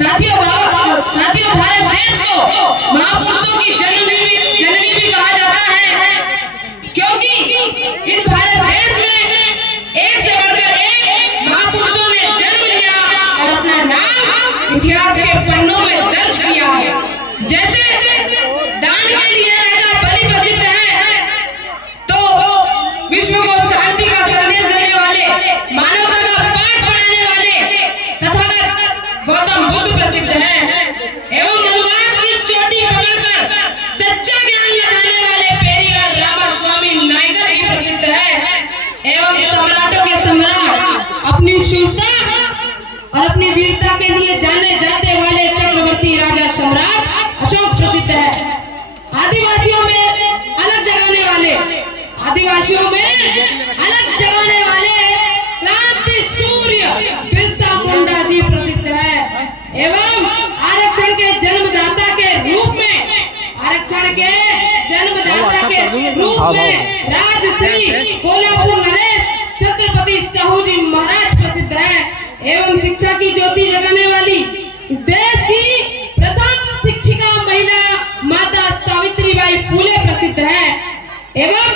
साथियों भारत देश को महापुरुषों की जननी भी कहा जाता है, क्योंकि इस भारत देश में एक से बढ़कर एक महापुरुषों ने जन्म लिया और अपना नाम इतिहास के पन्नों में दर्ज किया। जैसे दान के लिए राजा बलि प्रसिद्ध है, तो विश्व को शांति का संदेश देने वाले, मानवता का पाठ पढ़ाने वाले तथागत गौतम बुद्ध प्रसिद्ध है, एवं मनुवाद की चोटी पकड़कर सच्चा ज्ञान लगाने वाले पेरियार रामास्वामी नायकर जी प्रसिद्ध है, एवं सम्राटों के सम्राट अपनी शूरता और अपनी वीरता के लिए जाने जाते वाले चक्रवर्ती राजा सम्राट अशोक प्रसिद्ध है। आदिवासियों में अलग जगाने वाले क्रांति सूर्य बिरसा मुंडा जी प्रसिद्ध है, एवं आरक्षण के जन्मदाता के रूप में राजश्री कोल्हापुर नरेश छत्रपति साहू जी महाराज प्रसिद्ध है, एवं शिक्षा की ज्योति जगाने वाली इस देश की प्रथम शिक्षिका महिला माता सावित्रीबाई फूले प्रसिद्ध है, एवं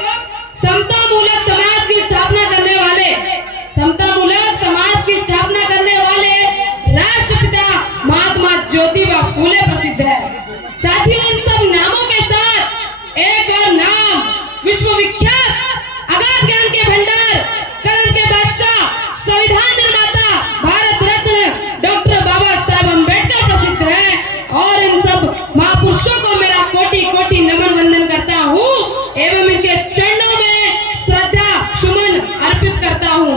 समता मूलक समाज की स्थापना करने वाले राष्ट्रपिता महात्मा ज्योतिबा फूले प्रसिद्ध है। साथियों, इन सब नामों के साथ एक और नाम विश्वविख्यात अगाध ज्ञान के भंडार, कलम के बादशाह, संविधान निर्माता, भारत रत्न डॉक्टर बाबा साहब अम्बेडकर प्रसिद्ध है। और इन सब महापुरुषों को मेरा कोटि कोटि नमन वंदन करता हूँ एवं इनके चरणों में श्रद्धा सुमन अर्पित करता हूँ।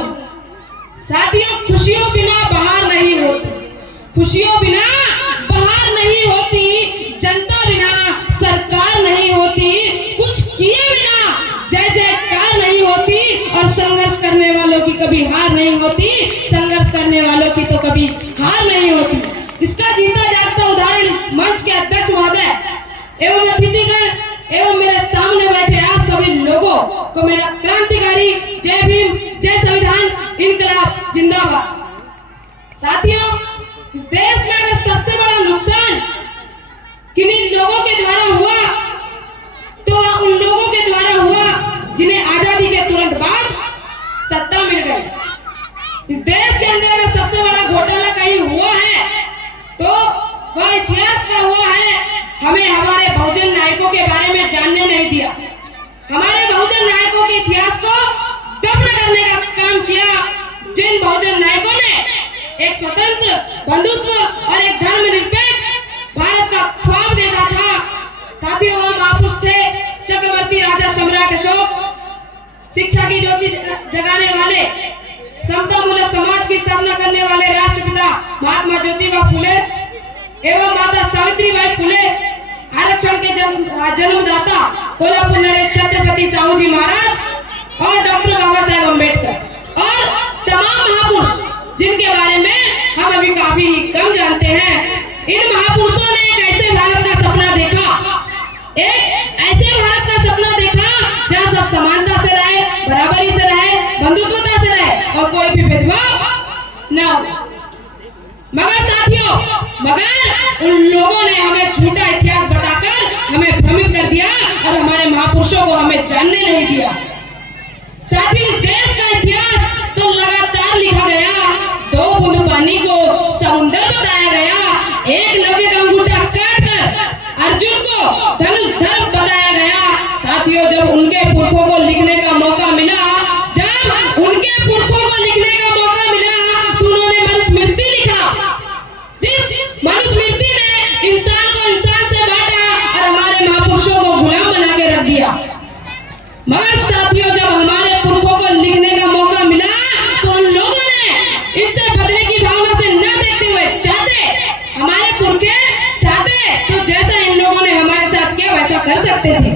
साथियों, खुशियों बिना बहार नहीं होती, जनता बिना सरकार नहीं होती, कुछ किए बिना जय जयकार नहीं होती, और संघर्ष करने वालों की कभी हार नहीं होती, संघर्ष करने वालों की तो कभी हार नहीं होती। इसका जीता जागता उदाहरण इस मंच के अध्यक्ष महोदय एवं अतिथिगण एवं मेरे सामने बैठे आप सभी लोगों को मेरा क्रांतिकारी जय भीम, जय संविधान, इनकलाब जिंदाबाद। साथियों, इस देश में अगर सबसे बड़ा नुकसान किन्हीं लोगों के द्वारा हुआ तो उन लोगों के द्वारा हुआ जिन्हें आजादी के तुरंत बाद सत्ता मिल गई। इस देश के अंदर अगर सबसे बड़ा घोटाला कहीं हुआ है तो वह इतिहास का हुआ है। हमें हमारे बहुजन नायकों के बारे में जानने नहीं दिया, हमारे बहुजन नायकों के इतिहास को दफन करने का काम किया। जिन बहुजन नायकों ने एक स्वतंत्र, बंधुत्व और एक धर्मनिरपेक्ष भारत का ख्वाब देखा था, साथियों, वह महापुरुष थे चक्रवर्ती राजा सम्राट अशोक, शिक्षा की ज्योति जगाने वाले, समता मूलक समाज की स्थापना करने वाले राष्ट्रपिता महात्मा ज्योतिबा फूले एवं माता सावित्रीबाई फूले, आरक्षण के जन्मदाता कोल्हापुर नरेश छत्रपति साहू जी महाराज और डॉक्टर बाबा साहब अम्बेडकर, और तमाम महापुरुष जिनके बारे में हम अभी काफी ही कम जानते हैं। इन महापुरुषों ने एक ऐसे भारत का सपना देखा जहाँ सब समानता से रहे, बराबरी से रहे, बंधुत्वता से रहे और कोई भी भेदभाव न हो। मगर साथियों, उन लोगों ने हमें झूठा इतिहास बताकर हमें भ्रमित कर दिया और हमारे महापुरुषों को हमें जानने नहीं दिया। साथियों, इस देश का इतिहास तो लगातार लिखा गया, 2 बूंद पानी को समुद्र बताया गया, एकलव्य का अंगूठा काटकर अर्जुन को धनुष बताया गया। साथियों, जब उनके पुरखों को लिखने का मौका मिला तो उन्होंने मनुस्मृति लिखा, जिस मनुस्मृति ने इंसान को इंसान से बांटा और हमारे महापुरुषों को गुलाम बना के रख दिया। मगर साथियों, जब हमारे पुरखों को लिखने का मौका मिला तो उन लोगों ने इनसे बदले की भावना से न देखते हुए हमारे पुरखे चाहते तो जैसा इन लोगों ने हमारे साथ किया वैसा कर सकते थे,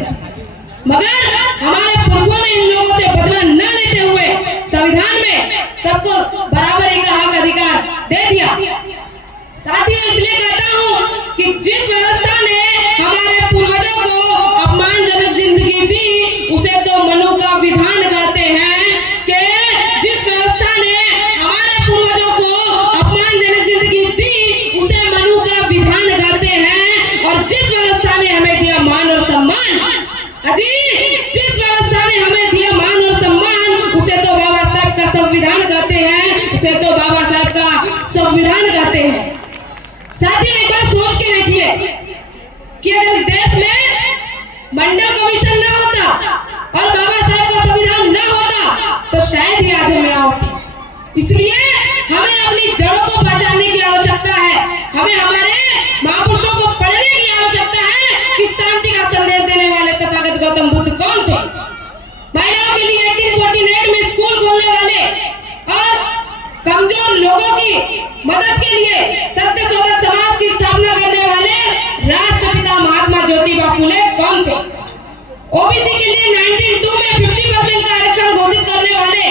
मगर हमारे पुरखों ने इन लोगों से बदला न लेते हुए संविधान में सबको बराबरी का हक अधिकार दे दिया। साथियों, इसलिए कहता हूँ कि जिस व्यवस्था ने हमारे पूर्वजों को अपमानजनक जिंदगी दी उसे तो मनु का विधान कहते हैं कि जिस व्यवस्था ने हमारे पूर्वजों को अपमानजनक जिंदगी दी उसे मनु भारत का संविधान कहते हैं। साथियों, एक बार सोच के देखिए कि अगर इस देश में मंडल कमीशन ना होता और बाबा साहब का संविधान ना होता तो शायद ही आज हमें होती। इसलिए हमें अपनी जड़ों को पहचानने की आवश्यकता है। हमें हमारे महापुरुषों को पढ़ने की आवश्यकता है कि शांति का संदेश देने वाले तथागत गौतम बुद्ध कौन थे। महिलाओं के लिए 1848 में स्कूल खोलने वाले और कमजोर लोगों की मदद के लिए सत्य शोधक समाज की स्थापना करने वाले राष्ट्रपिता महात्मा ज्योतिबा फुले कौन थे। ओबीसी के लिए 1902 में 50% का आरक्षण घोषित करने वाले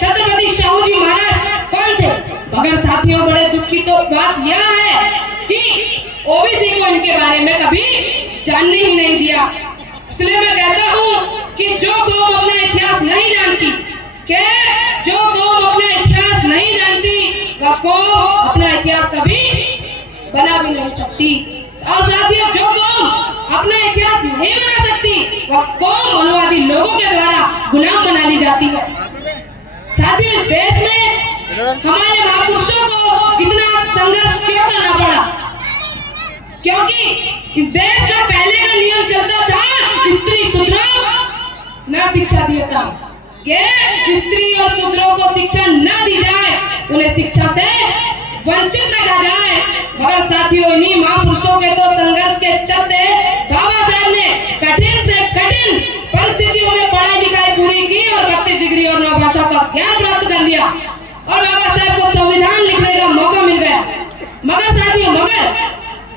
छत्रपति शाहू जी महाराज कौन थे। मगर साथियों, बड़े दुख की तो बात यह है कि ओबीसी को इनके बारे में कभी जानने ही नहीं दिया। इसलिए मैं कहता हूँ कि जो कौम अपना इतिहास नहीं जानती, कि जो कौम अपना इतिहास नहीं जानती, वह कौम अपना इतिहास कभी बना भी नहीं सकती। और साथियों, जो कौम अपना इतिहास नहीं बना सकती, वह कौम मनुवादी लोगों के द्वारा गुलाम बना ली जाती है। साथियों, इस देश में हमारे महापुरुषों को इतना संघर्ष क्यों करना पड़ा? क्योंकि इस देश का पहले का नियम चलता था, स्त्री शूद्रों न शिक्षा दिया था कि स्त्री और शूद्रों को शिक्षा न दी जाए, उन्हें शिक्षा से वंचित रखा जाए। मगर साथियों, इन्हीं महापुरुषों के तो संघर्ष के चलते बाबा साहब ने कठिन से कठिन परिस्थितियों में पढ़ाई लिखाई पूरी की और 32 डिग्री और 9 भाषा का ज्ञान प्राप्त कर लिया और बाबा साहब को संविधान लिखने का मौका मिल गया। मगर साथियों,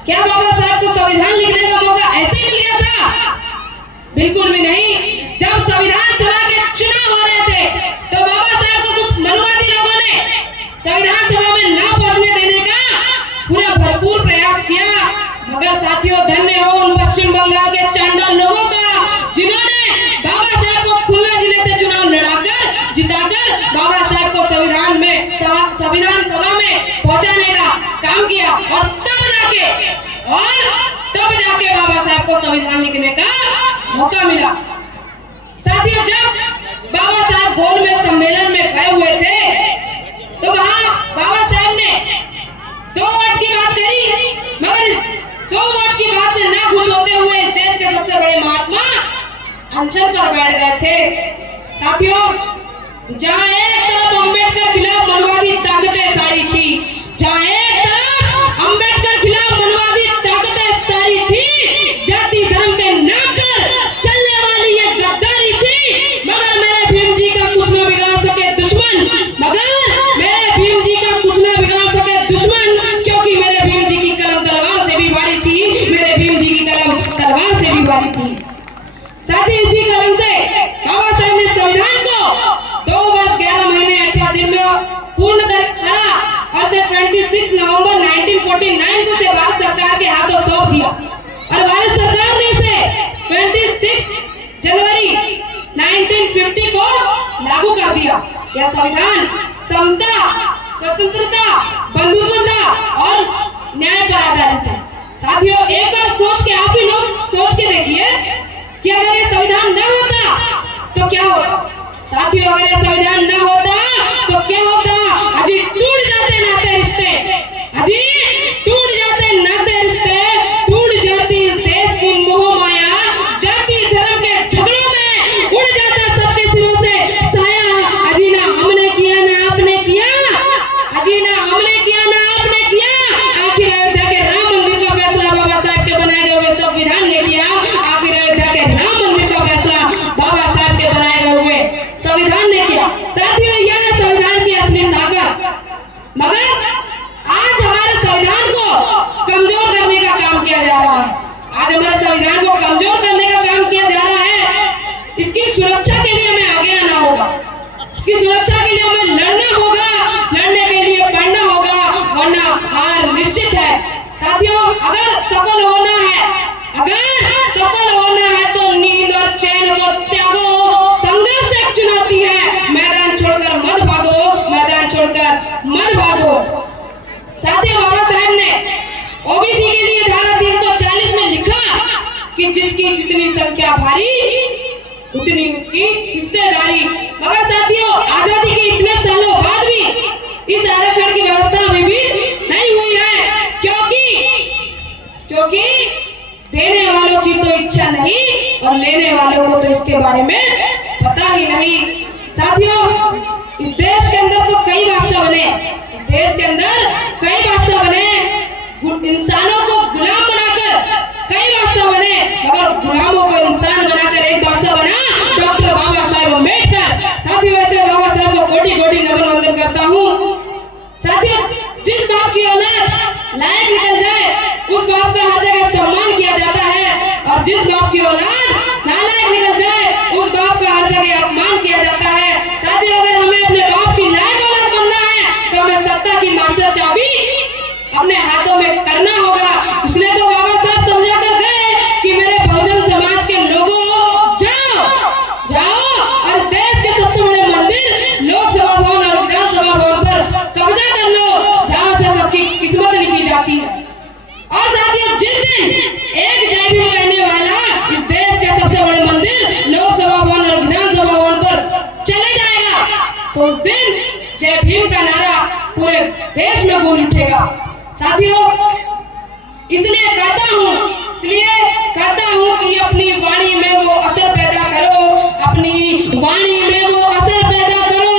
क्या बाबा साहब को संविधान लिखने का मौका ऐसे ही मिल गया था? बिल्कुल भी नहीं। जब संविधान सभा के चुनाव हो रहे थे तो बाबा साहब को कुछ मनुवादी लोगों ने संविधान सभा में न पहुंचने देने का पूरा भरपूर प्रयास किया। मगर साथियों, धन्य हो उन पश्चिम बंगाल के चांडाल लोगों का जिन्होंने बाबा साहब को खुलना जिले से चुनाव लड़ाकर जिताकर बाबा साहब को संविधान सभा में पहुंचाने का काम किया और तब जाके बाबा साहब को संविधान लिखने का मौका मिला। साथियों, जब बाबा साहब गोल में सम्मेलन में गए हुए थे तो वहां बाबा साहब ने 2 वोट की बात करी, मगर 2 वोट की बात से ना खुश होते हुए इस देश के सबसे बड़े महात्मा अनशन पर बैठ गए थे। साथियों, जहां एक तरफ अम्बेडकर खिलाफ मनवादी ताकतें सारी थी, जहां एक तरफ अम्बेडकर खिलाफ मनवादी ताकतें सारी थी, जाति धर्म के नाम पर चलने वाली ये गद्दारी थी। मगर मेरे भीम जी का कुछ न बिगाड़ सके दुश्मन, मगर मेरे भीम जी का कुछ न बिगाड़ सके दुश्मन, क्योंकि मेरे भीम जी की कलम तलवार से भी भारी थी, मेरे भीम जी की कलम तलवार से भी भारी थी। साथ ही इसी कलम से बाबा साहब ने संविधान को 2 वर्ष 11 महीने 18 दिन में पूर्ण करा और 26 नवंबर 1949 को से भारत सरकार के हाथों सौंप दिया और भारत सरकार ने इसे 26 जनवरी 1950 को लागू कर दिया। यह संविधान समता, स्वतंत्रता, बंधुत्वता और न्याय पर आधारित है। साथियों, एक बार सोच के आप ही लोग सोच के देखिए कि अगर ये संविधान न होता तो क्या होता। साथियों, अगर ये संविधान न होता तो क्या होता? अजी टूट जाते नाते रिश्ते, अजी टूट जाते नाते रिश्ते, टूट जाती इस देश की मोह माया, जाति धर्म के झगड़ों में उड़ जाता सबके सिरों से साया। अजी ना हमने किया ना आपने किया, अजी ना हमने किया ना आपने किया। आखिर अयोध्या के राम मंदिर का फैसला बाबा साहब के बनाए गए हुए संविधान ने किया। आखिर अयोध्या के राम मंदिर का फैसला बाबा साहब के बनाए गए हुए संविधान ने किया। साथियों, यह है संविधान की असली ताकत। मगर आज हमारे संविधान को कमजोर करने का काम किया जा रहा है। आज हमारे संविधान को कमजोर करने का काम किया जा रहा है। इसकी सुरक्षा के लिए हमें आगे आना होगा, इसकी सुरक्षा के लिए हमें लड़ना होगा, लड़ने के लिए पढ़ना होगा, वरना हार निश्चित है। साथियों, अगर सफल होना है तो नींद और चैन को त्यागो। संघर्ष एक चुनौती है, मैदान छोड़कर मत भागो, मैदान छोड़कर मत भागो। साथियों, बाबा साहब ने ओबीसी के लिए धारा 340 में लिखा कि जिसकी जितनी संख्या भारी उतनी उसकी हिस्सेदारी। मगर साथियों, आजादी के इतने सालों बाद भी इस आरक्षण की व्यवस्था ही और लेने वालों को तो इसके बारे में पता ही नहीं। साथियों, इस देश के अंदर तो कई बादशाह बने, इस देश के अंदर कई बादशाह बने, इंसानों को गुलाम बनाकर कई बादशाह बने, मगर गुलामों को इंसान बनाकर एक बादशाह बना डॉक्टर बाबा साहेब अम्बेडकर। साथियों, ऐसे बाबा साहेब को कोटि कोटि नमन वंदन करता हूँ। साथियों, जिस बाप की औलाद लायक निकल जाए उस बाप का हर जगह सम्मान किया जाता है, और जिस बाप की औलाद नालायक निकल जाए उस बाप का हर जगह अपमान किया जाता है। साथियों, अगर हमें अपने बाप की लायक औलाद बनना है तो हमें सत्ता की मास्टर चाबी अपने हाथों में करना होगा। इसलिए तो बाबा साहब समझा कर गए कि मेरे बहुजन समाज के लोगों, जाओ जाओ और देश के सबसे बड़े मंदिर लोकसभा भवन और विधानसभा भवन पर कब्जा कर लो, जहां से सबकी किस्मत लिखी जाती है। और साथियों, जिस दिन एक जय भीम कहने वाला इस देश के सबसे बड़े मंदिर लोकसभा भवन और विधानसभा भवन पर चले जाएगा तो उस दिन जय भीम का नारा पूरे देश में गूंज उठेगा। साथियों, इसलिए कहता हूँ कि अपनी वाणी में वो असर पैदा करो, अपनी वाणी में वो असर पैदा करो,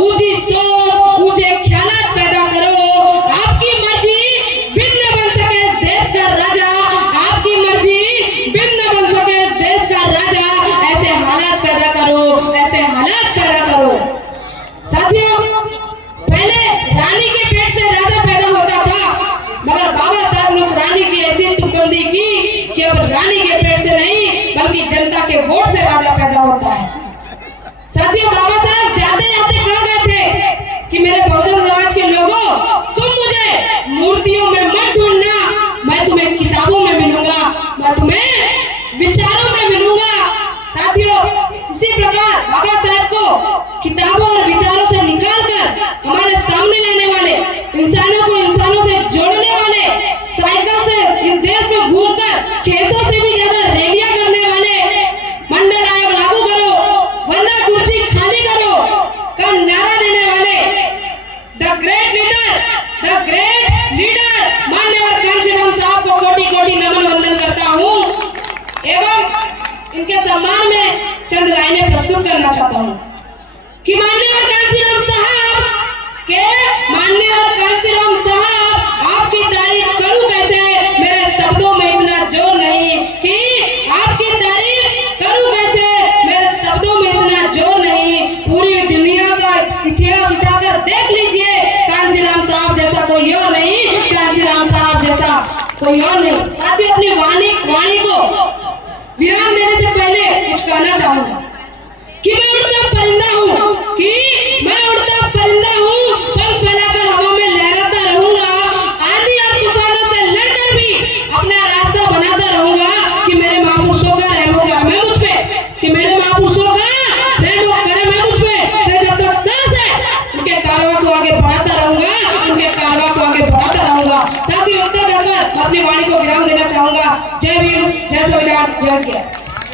ऊंची सोच, ऊंचे ख्यालात पैदा करो। आपकी मर्जी भिन्न बन सके इस देश का राजा, आपकी मर्जी भिन्न बन सके इस देश का राजा, ऐसे हालात पैदा करो, ऐसे हालात पैदा करो। साथियों, पहले रानी के पेट से राजा पैदा होता था, मगर बाबा साहब ने उस रानी की ऐसी तुकबंदी की कि अब रानी के पेट से नहीं बल्कि जनता के वोट से राजा पैदा होता है। साथियों, बाबा साहब जाते जाते कह गए थे कि मेरे बहुजन समाज के लोगों, तुम मुझे मूर्तियों में मत ढूंढना, मैं तुम्हें किताबों में मिलूंगा, मैं तुम्हें विचारों में मिलूंगा। साथियों, इसी प्रकार बाबा साहब को किताबों और विचारों से निकालकर हमारे सामने लाने वाले, इंसानों को इंसानों से जोड़ने वाले, साइकिल से इस देश में घूमकर 600 से भी ज्यादा रैलियां करने वाले, मंडल आयोग लागू करो वरना कुर्सी खाली करो का नारा देने वाले द ग्रेट लीडर माननीय कांशीराम साहब को कोटि कोटि नमन वंदन करता हूँ एवं इनके सम्मान में चंद लाइनें प्रस्तुत करना चाहता हूँ कि माननीय कांशीराम साहब, आपकी तारीफ करूं कैसे, मेरे शब्दों में इतना जोर नहीं कि आपकी तारीफ करूं कैसे, मेरे शब्दों में इतना जोर नहीं। पूरी दुनिया का इतिहास उठाकर देख लीजिए, कांशीराम साहब जैसा कोई और नहीं, कांशीराम साहब जैसा कोई और नहीं। साथियों, अपनी वाणी को विराम देने से पहले कुछ कहना चाहूंगा कि मैं उड़ता परिंदा हूँ, पंख फैलाकर हवा में लहराता रहूंगा, आंधी और तूफानों से लड़कर भी अपना रास्ता बनाता रहूंगा। कि मेरे महापुरुषों का रहम करे मैं मुझ पे, कि मेरे महापुरुषों का रहम करे मैं मुझ पे, से जब तक सांस है उनके कारवा को आगे बढ़ाता रहूंगा, साथियों, उत्तर जाकर अपनी वाणी को विराम देना चाहूंगा। जय भीम, जय संविधान, जय विज्ञान।